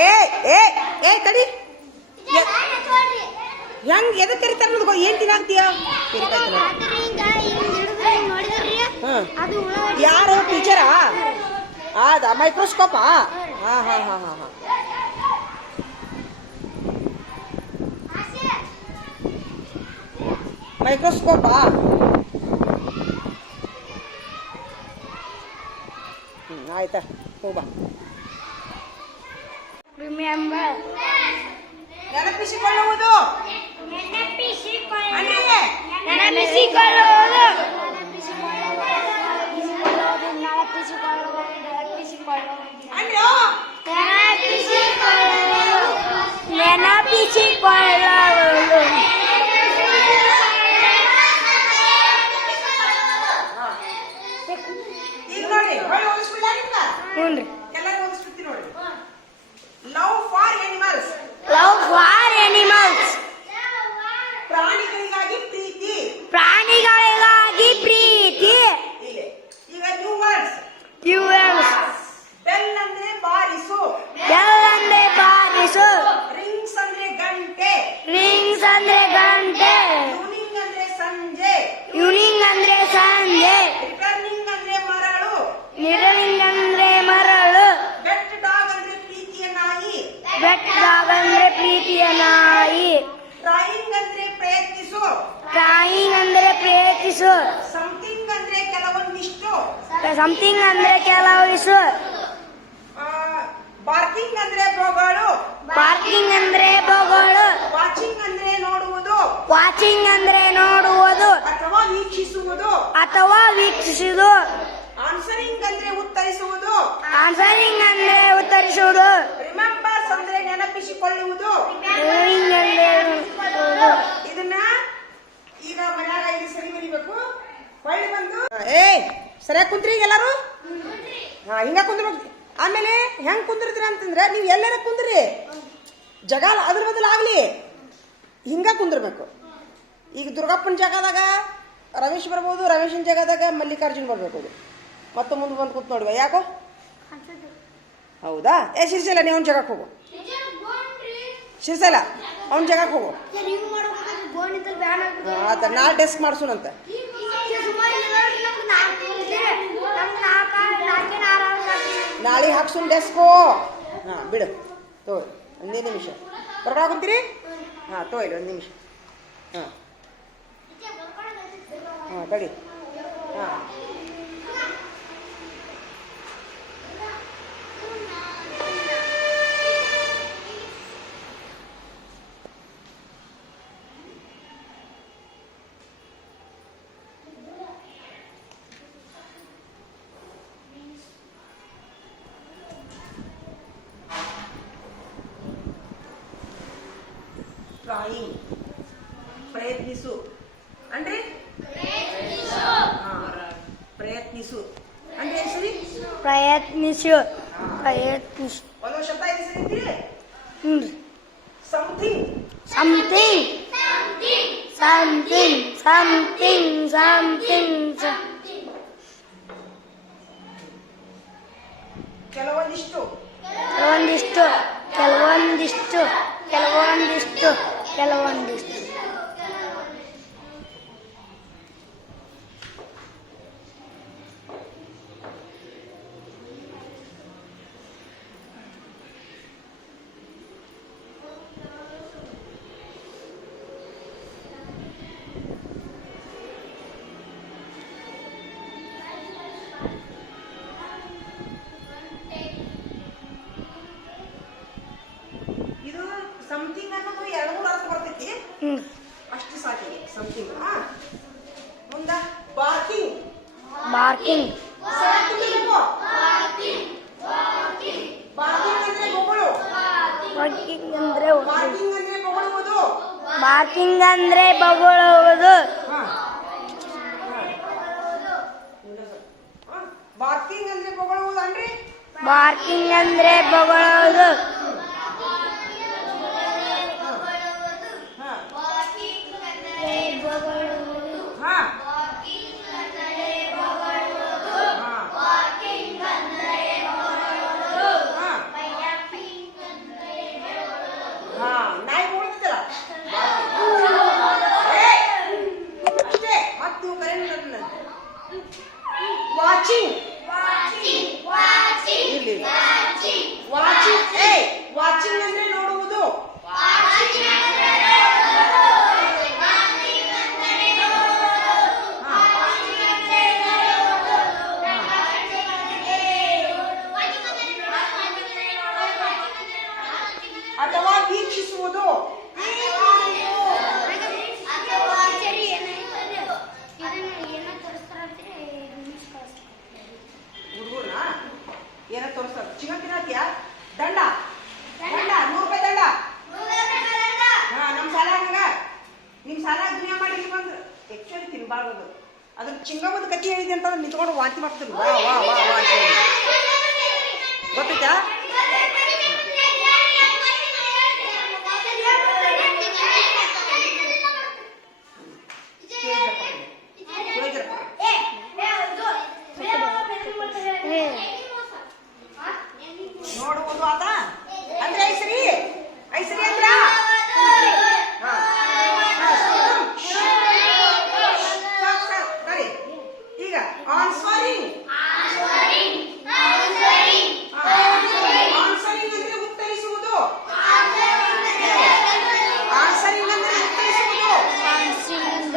ಏ ಏ ಏ ತಡಿ ಹೆಂಗ್ ಎದಕ್ ಕರಿತಾರ ನೋಡ್ಕೊ ಏನ್ ತಿನ್ನಾಕ್ತೀಯ ಯಾರು ಟೀಚರಾ ಅದ ಮೈಕ್ರೋಸ್ಕೋಪಾ ಹಾ ಹಾ ಹಾ ಹಾ ಹಾ ಮೈಕ್ರೋಸ್ಕೋಪಾ ಆಯ್ತಾ ಹೋಗ ರಿಮೆಂಬರ್ ನೆನಪಿಸಿಕೊಳ್ಳುವುದು ಈಗ ನೋಡಿ ಹ್ಞೂ ಎಲ್ಲರೂ ಓದಿಸ್ಬಿಡ್ತೀನಿ ನೋಡಿ love for animals love for animals ಪ್ರಾಣಿಗಳಿಗಾಗಿ ಪ್ರೀತಿ ಪ್ರಾಣಿಗಳಿಗಾಗಿ ಪ್ರೀತಿ ಈಗ ನ್ಯೂ ವರ್ಡ್ಸ್ ಯುಎಸ್ ಬೆಲ್ ಅಂದ್ರೆ ಬಾರಿಸು ಬೆಲ್ ಅಂದ್ರೆ ಬಾರಿಸು ರಿಂಗ್ಸ್ ಅಂದ್ರೆ ಗಂಟೆ ರಿಂಗ್ಸ್ ಅಂದ್ರೆ ಗಂಟೆ ಯೂನಿಂಗ್ ಅಂದ್ರೆ ಸಂಜೆ ಯೂನಿಂಗ್ ಅಂದ್ರೆ ಸಂಜೆ ರಿಟರ್ನಿಂಗ್ ಅಂದ್ರೆ ಮರಳು ನಿರಳಿಂಗ್ ಅಂದ್ರೆ ಮರಳು ಬೆಟ್ ಡಾಗ್ ಅಂದ್ರೆ ಪ್ರೀತಿಯ ನಾಯಿ ಬೆಟ್ ಡಾಗ್ ಅಂದ್ರೆ ಪ್ರೀತಿಯ ನಾಯಿ ಟ್ರೈಯಿಂಗ್ ಅಂದ್ರೆ ಪ್ರಯತ್ನಿಸು ಟ್ರಾಯಿಂಗ್ ಅಂದ್ರೆ ಪ್ರಯತ್ನಿಸು ಸಮಥಿಂಗ್ ಅಂದ್ರೆ ಕೆಲವೊಂದಿಷ್ಟು ಸಮಥಿಂಗ್ ಅಂದ್ರೆ ಕೆಲವಿಸು ಬಾರ್ಕಿಂಗ್ ಅಂದ್ರೆ ಬೊಗಳು ಪಾರ್ಕಿಂಗ್ ಅಂದ್ರೆ ಬೊಗಳು ವಾಚಿಂಗ್ ಅಂದ್ರೆ ನೋಡುವುದು ವಾಚಿಂಗ್ ಅಂದ್ರೆ ನೋಡುವುದು ಅಥವಾ ವೀಕ್ಷಿಸುವುದು ಅಥವಾ ವೀಕ್ಷಿಸುವುದು ಆನ್ಸರಿಂಗ್ ಅಂದ್ರೆ ಉತ್ತರಿಸುವುದು ಆನ್ಸರಿಂಗ್ ಅಂದ್ರೆ ಉತ್ತರಿಸುವುದು ರಿಮೆಂಬರ್ಸ್ ಅಂದ್ರೆ ನೆನಪಿಸಿಕೊಳ್ಳುವುದು Hearing ಅಂದ್ರೆ ಇದನ್ನ ಈಗ ಮನ್ಯಾಗ ಇಲ್ಲಿ ಸರಿ ಬರಿಬೇಕು ಹೊಳ್ಳಿ ಬಂದು ಏ ಸರಿಯಾಗಿ ಕುಂತ್ರಿ ಎಲ್ಲರೂ ಹಾ ಹಿಂಗ ಕುಂದ್ರಬೇಕು ಆಮೇಲೆ ಹೆಂಗ್ ಕುಂದಿರ್ತೀರ ಅಂತಂದ್ರೆ ನೀವು ಎಲ್ಲರ ಕುಂದ್ರಿ ಜಗ ಅದ್ರ ಬದಲು ಆಗ್ಲಿ ಹಿಂಗ ಕುಂದಿರ್ಬೇಕು ಈಗ ದುರ್ಗಪ್ಪನ ಜಾಗದಾಗ ರಮೇಶ್ ಬರ್ಬೋದು ರಮೇಶನ ಜಾಗದಾಗ ಮಲ್ಲಿಕಾರ್ಜುನ್ ಬರ್ಬೇಕು ಅದು ಮತ್ತೆ ಮುಂದೆ ಬಂದು ಕೂತ್ ನೋಡುವ ಯಾಕೋ ಹೌದಾ ಏ ಶಿರ್ಸಲ್ಲ ನೀವು ಅವ್ನ ಜಾಗಕ್ಕೆ ಹೋಗು ಶಿರ್ಸಲ್ಲ ಅವ್ನ ಜಾಗಕ್ಕೆ ಹೋಗು ಆತ ನಾಳೆ ಡೆಸ್ಕ್ ಮಾಡ್ಸೋಣಂತ ನಾಳೆ ಹಾಕ್ಸೋಣ ಡೆಸ್ಕು ಹಾಂ ಬಿಡು ತೋರಿ ಒಂದೇ ನಿಮಿಷ ಹೊರಗಡೆ ಕುಂತೀರಿ ಹಾಂ ತೋಯ್ಲಿ ಒಂದು ನಿಮಿಷ ಹಾಂ ಹಾಂ ತಡಿ ಹಾಂ ಟ್ರಾಯಿಂಗ್ ಪ್ರಯತ್ನಿಸು ಅಂದ್ರೆ ಪ್ರಯತ್ನಿಸು ಅಂದ್ರೆ ಸರಿ ಪ್ರಯತ್ನಿಸು ಪ್ರಯತ್ನಿಸು ಒಂದೊಂದು ಶಬ್ದ ಇದೆ ಸರಿ ಅಂತೀರಿ ಹ್ಞೂ something something something something something ಕೆಲವೊಂದಿಷ್ಟು ಕೆಲವೊಂದಿಷ್ಟು ಕೆಲವೊಂದಿಷ್ಟು ಕೆಲವೊಂದಿಷ್ಟು ಕೆಲವೊಂದಿಷ್ಟು ಸಮಥಿಂಗ್ ಅನ್ನೋದು 2-3 ಅರ್ಥ ಬರ್ತೈತಿ ಅಷ್ಟು ಸಾಕಿದೆ ಸಮಥಿಂಗ್ ಮುಂದ ಬಾರ್ಕಿಂಗ್ ಬಾರ್ಕಿಂಗ್ ಬಾರ್ಕಿಂಗ್ ಅಂದ್ರೆ ಬೊಗಳು ಬಾರ್ಕಿಂಗ್ ಅಂದ್ರೆ ಬಾರ್ಕಿಂಗ್ ಅಂದ್ರೆ ಬೊಗಳುವುದು ಬಾರ್ಕಿಂಗ್ ಅಂದ್ರೆ ಬೊಗಳುವುದು ಬಾರ್ಕಿಂಗ್ ಅಂದ್ರೆ ಬೊಗಳುವುದು ಅಂದ್ರೆ ಬಾರ್ಕಿಂಗ್ ಅಂದ್ರೆ ಬೊಗಳುವುದು ವಾಚಿಂಗ್ ಅಂದ್ರೆ ನೋಡುವುದು. ಅಥವಾ ವೀಕ್ಷಿಸುವುದು. ಹುಡುಗರನ್ನ ಏನೋ ತೋರಿಸ್ತಾರೆ. ಚಿಕನ್ ತಿನ್ನತ್ಯಾ? ದಂಡ ದಂಡ 100 ರೂಪಾಯಿ ದಂಡ. ಹಾ, ನಮ್ಮ ಸಾಲಾಗ ನಿಮ್ಮ ಸಾಲಾಗ ದುನಿಯಾ ಮಾಡಿ ಇಲ್ಲಿ ಬಂದ್ರು. ಆಕ್ಚುಲಿ ತಿನ್ಬಾರ್ದು. ಅದ್ರ ಚಿಂಗಮ್ಮದ ಕಥೆ ಹೇಳಿದೆ ಅಂತ ನಿಂತ್ಕೊಂಡು ವಾಂತಿ ಮಾಡ್ತೀನಿ. ವಾ ವಾ ವಾ ವಾ ಅಂತ ಹೇಳಿ. ಗೊತ್ತೈತಾ? ನೋಡುವುದು ಆತ ಅಂದ್ರೆ ಐಸರಿ ಅಂದ್ರ ಈಗ ಆನ್ಸರಿಂಗ್ ಅಂದ್ರೆ ಉತ್ತರಿಸುವುದು. ಆನ್ಸರಿಂಗ್ ಅಂದ್ರೆ ಉತ್ತರಿಸುವುದು. Answering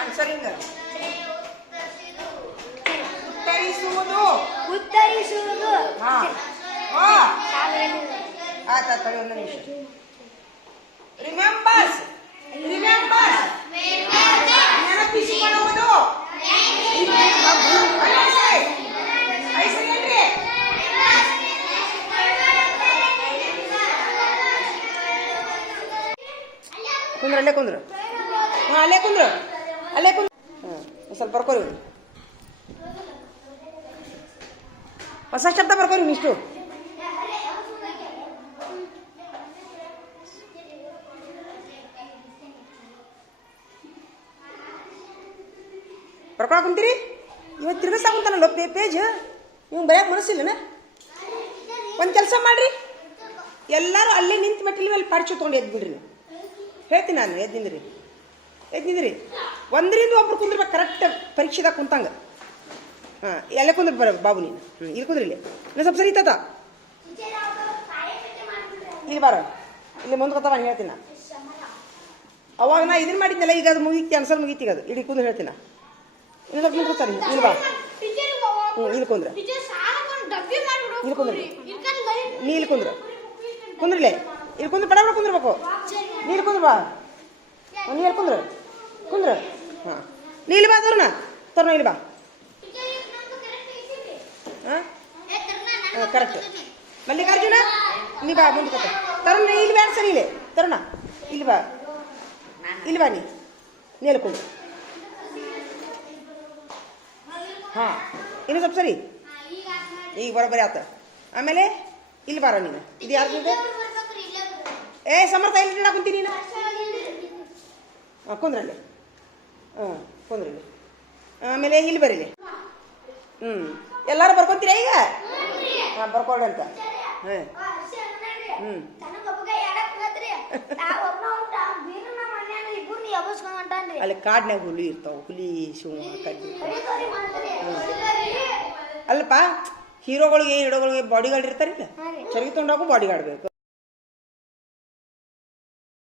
answering ಉತ್ತರಿಸುವುದು. ಹಾ ಆಯ್ತಾ, ಒಂದು ನಿಮಿಷ. ರಿಮೆಂಬರ್ಸ್ ನೆನಪಿಸಿಕೊಳ್ಳುವುದು. ಕುಂದ್ರ ಅಲ್ಲೇ ಕುಂದ್ರು. ಹಾಂ, ಅಲ್ಲೇ ಕುಂದ್ರು. ಹಾಂ, ಸ್ವಲ್ಪ ಬರ್ಕೋರಿ. ಹೊಸ ಶಬ್ದ ಬರ್ಕೋರಿ ಇಷ್ಟು. ಬರ್ಕೊಳಕ್ ಕುಂತೀರಿ? ಇವತ್ತು ತಿರ್ಗಿಸಾಕುಂತಾನಲ್ಲ ಪೇಜ್. ನೀವು ಬರೆಯಕ್ಕೆ ಮನಸ್ಸಿಲ್ಲನ? ಒಂದು ಕೆಲಸ ಮಾಡ್ರಿ, ಎಲ್ಲರೂ ಅಲ್ಲೇ ನಿಂತು ಮೆಟ್ಟಿಲ ಮೇಲೆ ಪಾಡ್ಚು ತೊಗೊಂಡು ಎದ್ಬಿಡ್ರಿ. ನೀವು ಹೇಳ್ತೀನಿ ನಾನು. ಎದ್ದಿದ್ರಿ 1ರಿಂದ ಒಬ್ರು ಕುಂದಿರ್ಬೇಕು ಕರೆಕ್ಟ್ ಪರೀಕ್ಷೆದಾಗ ಕುಂತಂಗ. ಹಾಂ, ಎಲ್ಲೇ ಕುಂದ್ರ ಬರ ಬಾಬು ನೀನು. ಇಲ್ಲಿ ಕುಂದ್ರಿ. ಇಲ್ಲಿ ಇನ್ನೂ ಸ್ವಲ್ಪ ಸರಿ ಇತ್ತ. ಇಲ್ಲಿ ಬಾರ, ಇಲ್ಲಿ ಮುಂದ್ಕೊತಾವ ಹೇಳ್ತೀನಿ ನಾನು. ಅವಾಗ ನಾ ಇದನ್ನ ಮಾಡಿದ್ನಲ್ಲ, ಈಗ ಅದು ಮುಗೀತಿ, ಆನ್ಸರ್ ಮುಗೀತಿ. ಅದು ಇಡೀ ಕುಂದ್ರ ಹೇಳ್ತೀನಿ. ಇನ್ನು ಸ್ವಲ್ಪ ಮುಂದ್ಕೊತಾರೆ. ಇಲ್ಲಿ ಬಾ. ಇಲ್ಲಿ ಕುಂದ್ರ. ಇಲ್ಲಿ ಕುಂದ್ರ. ನೀ ಇಲ್ಲಿ ಕುಂದ್ರ. ಕುಂದ್ರಲೆ. ಇಲ್ಲಿ ಕುಂದ್ರ. ಪಡ ಕುಂದ್ರಬೇಕು. ನೀರು ಕುಂದ್ರ ಬಾ. ನೀರು ಕುಂದ್ರ. ಹಾಂ, ನೀ ಇಲ್ಲಿ ಬಾ. ತರುಣ ಇಲ್ಲಿ ಬಾ. ಹಾಂ, ಕರೆಕ್ಟ್. ಮಲ್ಲಿಕಾರ್ಜುನ ನೀ ಬಾ ಮುಂದ್ಕೊತ. ತರುಣ ಇಲ್ಲಿ ಬೇಡ ಸರಿ. ಇಲ್ಲಿ ತರುಣ ಇಲ್ಲಿ ಬಾ. ನೀ ಇಲ್ಲಿ ಕುಂದ್ರ. ಹಾಂ, ಇನ್ನು ಸ್ವಲ್ಪ ಸರಿ. ಈಗ ಬರೋಬ್ಬರಿ ಆತ. ಆಮೇಲೆ ಇಲ್ಲಿ ಬಾರ ನೀನು. ಇದು ಯಾರು? ಸಮರ್ಥ ಇಲ್ಲಿ ಕುಂತೀನಿ ನೀನು. ಹಾಂ, ಕುಂದ್ರಲ್ಲಿ. ಹಾಂ, ಕುಂದ್ರಲ್ಲಿ. ಆಮೇಲೆ ಇಲ್ಲಿ ಬರೀಲಿ. ಎಲ್ಲರೂ ಬರ್ಕೊಂತೀರ ಈಗ? ಹಾಂ, ಬರ್ಕೊಳ್ಳಿ ಅಂತ. ಅಲ್ಲಿ ಕಾಡ್ನಾಗ ಹುಲಿ ಇರ್ತಾವ. ಹುಲಿ ಶಿವ ಕಡ್ಡಿ. ಅಲ್ಲಪ್ಪ, ಹೀರೋಗಳಿಗೆ ಹೀರೋಗಳಿಗೆ ಬಾಡಿ ಗಾರ್ಡ್ ಇರ್ತಾರಿಲ್ಲ, ಚರ್ಗಿ ತೊಗೊಂಡಾಗೂ ಬಾಡಿ ಗಾರ್ಡ್ ಬೇಕು.